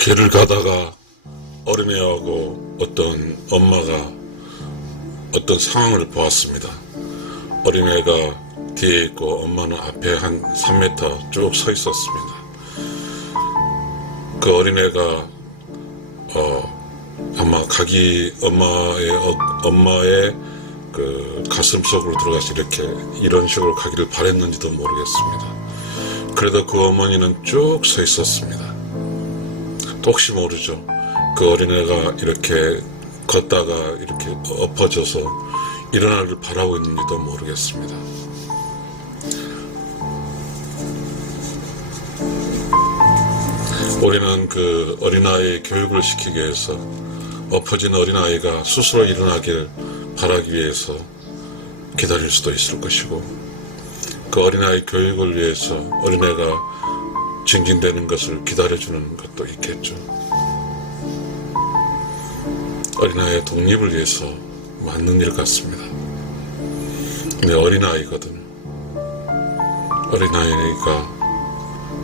길을 가다가 어린애하고 어떤 엄마가 어떤 상황을 보았습니다. 어린애가 뒤에 있고 엄마는 앞에 한 3m 쭉 서 있었습니다. 그 어린애가 아마 엄마의 그 가슴 속으로 들어가서 이런 식으로 가기를 바랬는지도 모르겠습니다. 그래도 그 어머니는 쭉 서 있었습니다. 또 혹시 모르죠. 그 어린애가 이렇게 걷다가 이렇게 엎어져서 일어나기를 바라고 있는지도 모르겠습니다. 우리는 그 어린아이 교육을 시키기 위해서 엎어진 어린아이가 스스로 일어나길 바라기 위해서 기다릴 수도 있을 것이고, 그 어린아이 교육을 위해서 어린애가 징징대는 것을 기다려주는 것도 있겠죠. 어린아이의 독립을 위해서 맞는 일 같습니다. 근데 어린아이거든. 어린아이가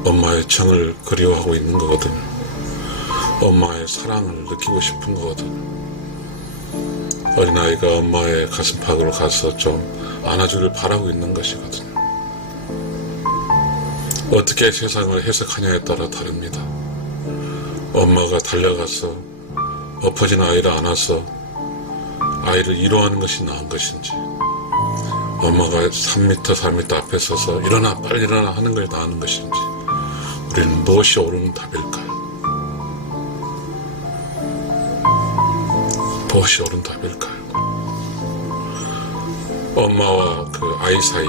엄마의 정을 그리워하고 있는 거거든. 엄마의 사랑을 느끼고 싶은 거거든. 어린아이가 엄마의 가슴팍으로 가서 좀 안아주길 바라고 있는 것이거든. 어떻게 세상을 해석하냐에 따라 다릅니다. 엄마가 달려가서 엎어진 아이를 안아서 아이를 위로하는 것이 나은 것인지, 엄마가 3m 앞에 서서 일어나 빨리 일어나 하는 것이 나은 것인지, 우리는 무엇이 옳은 답일까요? 무엇이 옳은 답일까요? 엄마와 그 아이 사이에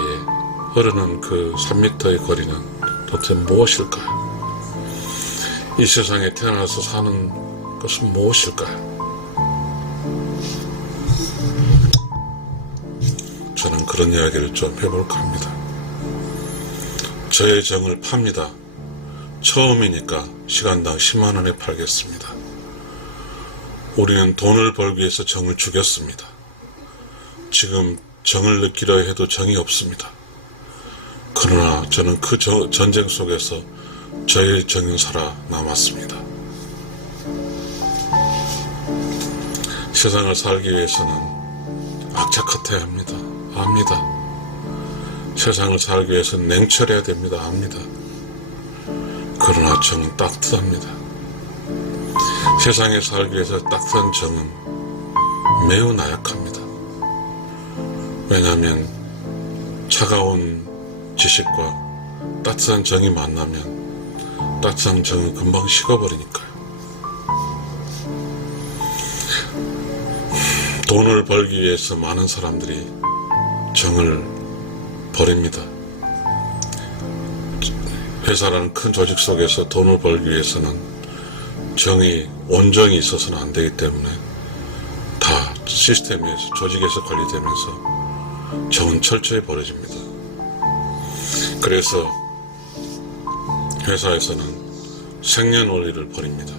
흐르는 그 3m의 거리는 도대체 무엇일까요? 이 세상에 태어나서 사는 것은 무엇일까요? 저는 그런 이야기를 좀 해볼까 합니다. 저의 정을 팝니다. 처음이니까 시간당 10만원에 팔겠습니다. 우리는 돈을 벌기 위해서 정을 죽였습니다. 지금 정을 느끼려 해도 정이 없습니다. 그러나 저는 그 전쟁 속에서 저의 정은 살아남았습니다. 세상을 살기 위해서는 악착같아야 합니다. 압니다. 세상을 살기 위해서는 냉철해야 됩니다. 압니다. 그러나 정은 따뜻합니다. 세상에 살기 위해서 따뜻한 정은 매우 나약합니다. 왜냐하면 차가운 지식과 따뜻한 정이 만나면 따뜻한 정은 금방 식어버리니까요. 돈을 벌기 위해서 많은 사람들이 정을 버립니다. 회사라는 큰 조직 속에서 돈을 벌기 위해서는 온정이 있어서는 안 되기 때문에 다 시스템에서, 조직에서 관리되면서 정은 철저히 버려집니다. 그래서 회사에서는 생년월일을 버립니다.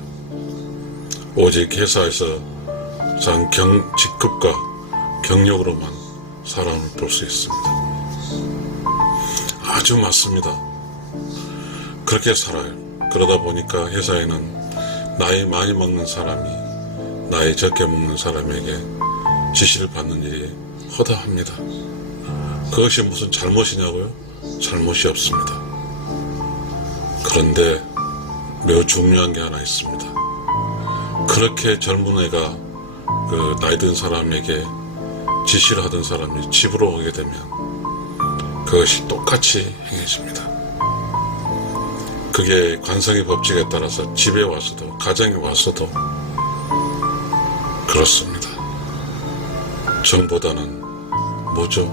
오직 회사에서 직급과 경력으로만 사람을 볼 수 있습니다. 아주 맞습니다. 그렇게 살아요. 그러다 보니까 회사에는 나이 많이 먹는 사람이 나이 적게 먹는 사람에게 지시를 받는 일이 허다합니다. 그것이 무슨 잘못이냐고요? 잘못이 없습니다. 그런데 매우 중요한 게 하나 있습니다. 그렇게 젊은 애가 그 나이 든 사람에게 지시를 하던 사람이 집으로 오게 되면 그것이 똑같이 행해집니다. 그게 관성의 법칙에 따라서 집에 와서도, 가정에 와서도 그렇습니다. 정보다는 뭐죠?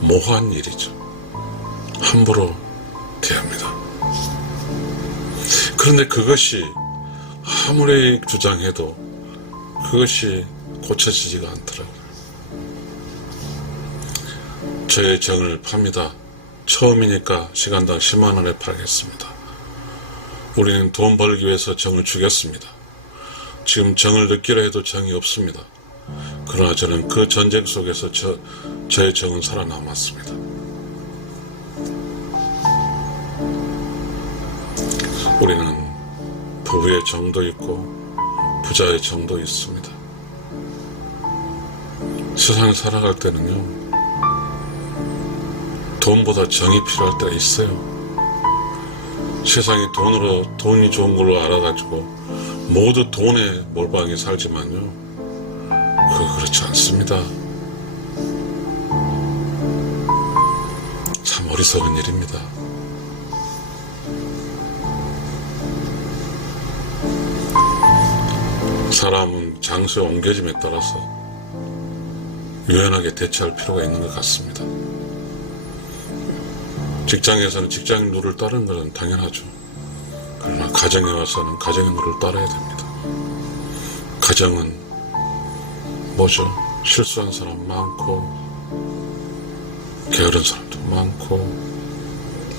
모호한 일이죠. 함부로 대합니다. 그런데 그것이 아무리 주장해도 그것이 고쳐지지가 않더라고요. 저의 정을 팝니다. 처음이니까 시간당 10만원에 팔겠습니다. 우리는 돈 벌기 위해서 정을 죽였습니다. 지금 정을 느끼려 해도 정이 없습니다. 그러나 저는 그 전쟁 속에서 저의 정은 살아남았습니다. 우리는 부부의 정도 있고 부자의 정도 있습니다. 세상에 살아갈 때는요, 돈보다 정이 필요할 때가 있어요. 세상이 돈이 좋은 걸로 알아가지고 모두 돈에 몰빵해 살지만요, 그렇지 않습니다. 참 어리석은 일입니다. 사람은 장소의 옮겨짐에 따라서 유연하게 대처할 필요가 있는 것 같습니다. 직장에서는 직장의 룰을 따르는 것은 당연하죠. 그러나 가정에 와서는 가정의 룰을 따라야 됩니다. 가정은 뭐죠? 실수한 사람 많고 게으른 사람도 많고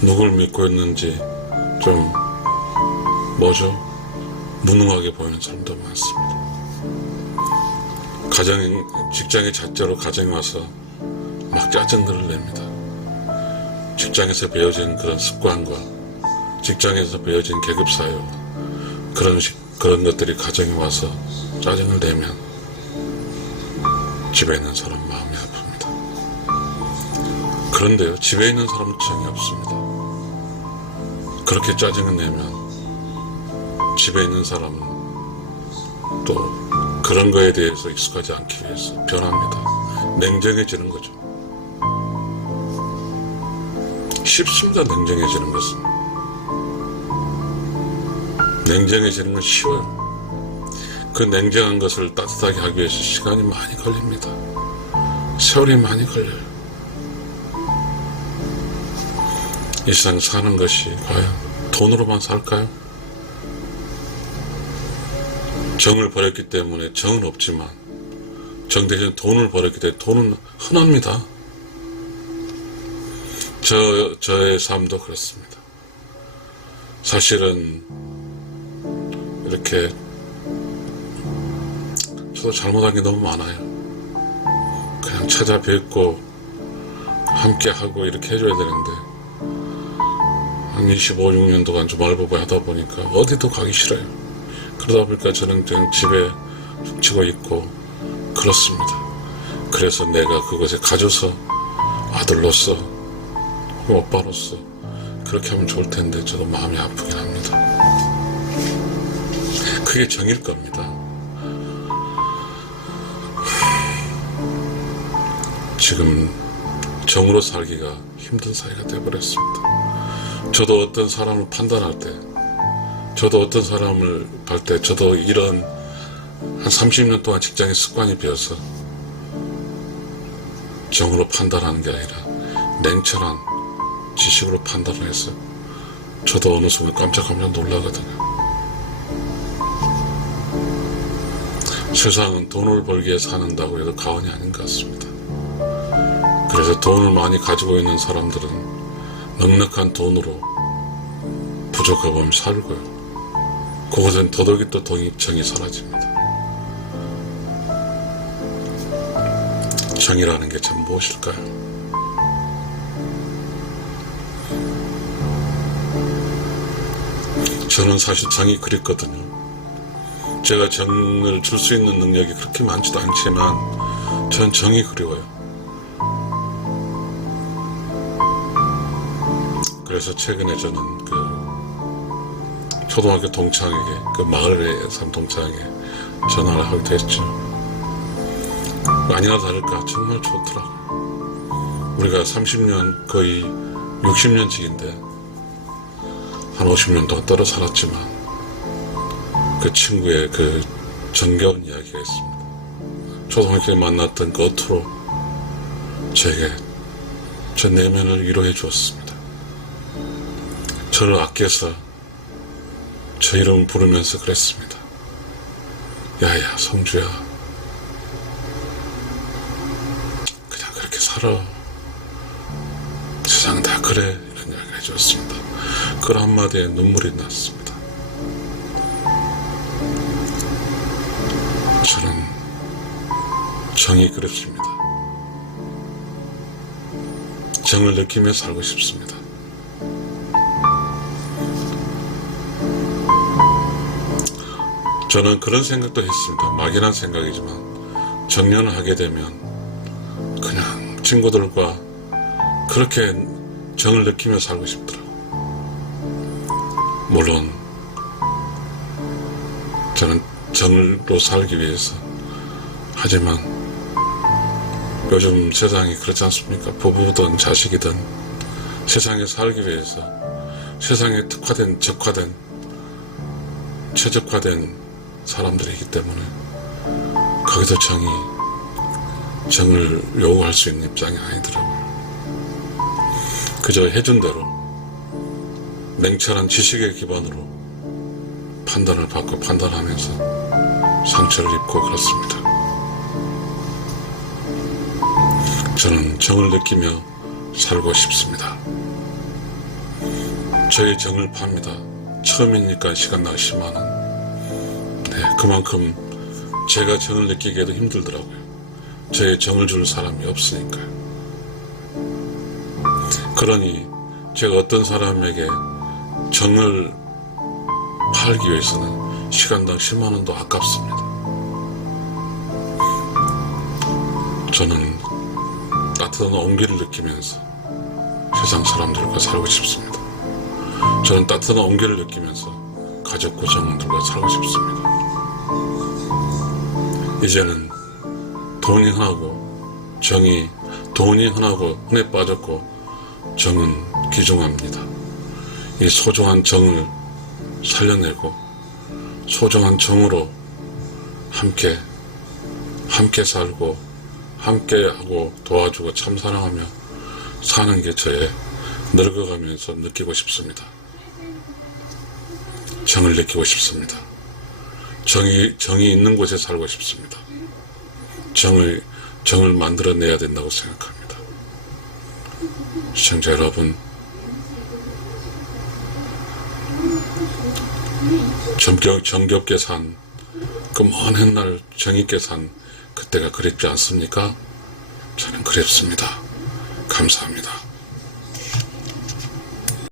누굴 믿고 있는지 좀 뭐죠? 무능하게 보이는 사람도 많습니다. 직장의 잣대로 가정에 와서 막 짜증들을 냅니다. 직장에서 배워진 그런 습관과 직장에서 배워진 계급사회와 그런 것들이 가정에 와서 짜증을 내면 집에 있는 사람 마음이 아픕니다. 그런데요, 집에 있는 사람은 정이 없습니다. 그렇게 짜증을 내면 집에 있는 사람은 또 그런 거에 대해서 익숙하지 않기 위해서 변합니다. 냉정해지는 거죠. 쉽습니다. 냉정해지는 것은. 냉정해지는 건 쉬워요. 그 냉정한 것을 따뜻하게 하기 위해서 시간이 많이 걸립니다. 세월이 많이 걸려요. 이 세상 사는 것이 과연 돈으로만 살까요? 정을 버렸기 때문에 정은 없지만 정 대신 돈을 버렸기 때문에 돈은 흔합니다. 저의 삶도 그렇습니다. 사실은 이렇게 저도 잘못한 게 너무 많아요. 그냥 찾아뵙고 함께하고 이렇게 해줘야 되는데 한 25, 6년 동안 주말부부 하다 보니까 어디도 가기 싫어요. 그러다 보니까 저는 그냥 집에 훔치고 있고 그렇습니다. 그래서 내가 그것에 가져서 아들로서 오빠로서 그렇게 하면 좋을 텐데 저도 마음이 아프긴 합니다. 그게 정일 겁니다. 지금 정으로 살기가 힘든 사회가 되어버렸습니다. 저도 어떤 사람을 판단할 때, 저도 어떤 사람을 볼 때, 저도 이런 한 30년 동안 직장의 습관이 배어서 정으로 판단하는 게 아니라 냉철한 지식으로 판단을 해서 저도 어느 순간 깜짝깜짝 놀라거든요. 세상은 돈을 벌기 위해 사는다고 해도 과언이 아닌 것 같습니다. 그래서 돈을 많이 가지고 있는 사람들은 넉넉한 돈으로 부족하면 살고요. 그것은 더더욱이 또 정이 사라집니다. 정이라는 게 참 무엇일까요? 저는 사실 정이 그립거든요. 제가 정을 줄 수 있는 능력이 그렇게 많지도 않지만 전 정이 그리워요. 그래서 최근에 저는 초등학교 동창에게, 마을에 산 동창에게 전화를 하기도 했죠. 아니나 다를까 정말 좋더라고요. 우리가 30년, 거의 60년씩인데 한 50년 동안 떨어 살았지만 그 친구의 그 정겨운 이야기가 있습니다. 초등학교에 만났던 그 어투로 저에게 제 내면을 위로해 주었습니다. 저를 아껴서 저 이름을 부르면서 그랬습니다. 야야 성주야, 그냥 그렇게 살아. 세상은 다 그래. 이런 이야기를 해주었습니다. 그 한마디에 눈물이 났습니다. 저는 정이 그립습니다. 정을 느끼며 살고 싶습니다. 저는 그런 생각도 했습니다. 막연한 생각이지만 정년을 하게 되면 그냥 친구들과 그렇게 정을 느끼며 살고 싶더라고요. 물론 저는 정으로 살기 위해서, 하지만 요즘 세상이 그렇지 않습니까? 부부든 자식이든 세상에 살기 위해서 세상에 특화된, 적화된, 최적화된 사람들이기 때문에 거기서 정을 요구할 수 있는 입장이 아니더라고요. 그저 해준 대로 냉철한 지식의 기반으로 판단을 받고 판단하면서 상처를 입고 그렇습니다. 저는 정을 느끼며 살고 싶습니다. 저의 정을 팝니다. 처음이니까 시간 나 10만 원. 네, 그만큼 제가 정을 느끼기에도 힘들더라고요. 저의 정을 줄 사람이 없으니까요. 그러니 제가 어떤 사람에게 정을 팔기 위해서는 시간당 10만 원도 아깝습니다. 저는 따뜻한 온기를 느끼면서 세상 사람들과 살고 싶습니다. 저는 따뜻한 온기를 느끼면서 가족과 정들과 살고 싶습니다. 이제는 돈이 흔하고 돈이 흔하고 흔해 빠졌고 정은 귀중합니다. 이 소중한 정을 살려내고 소중한 정으로 함께 살고 함께하고 도와주고 참사랑하며 사는 게 저의 늙어가면서 느끼고 싶습니다. 정을 느끼고 싶습니다. 정이 있는 곳에 살고 싶습니다. 정을 만들어내야 된다고 생각합니다. 시청자 여러분, 정겹게 산, 그 먼 훗날 정있게 산 그때가 그립지 않습니까? 저는 그립습니다. 감사합니다.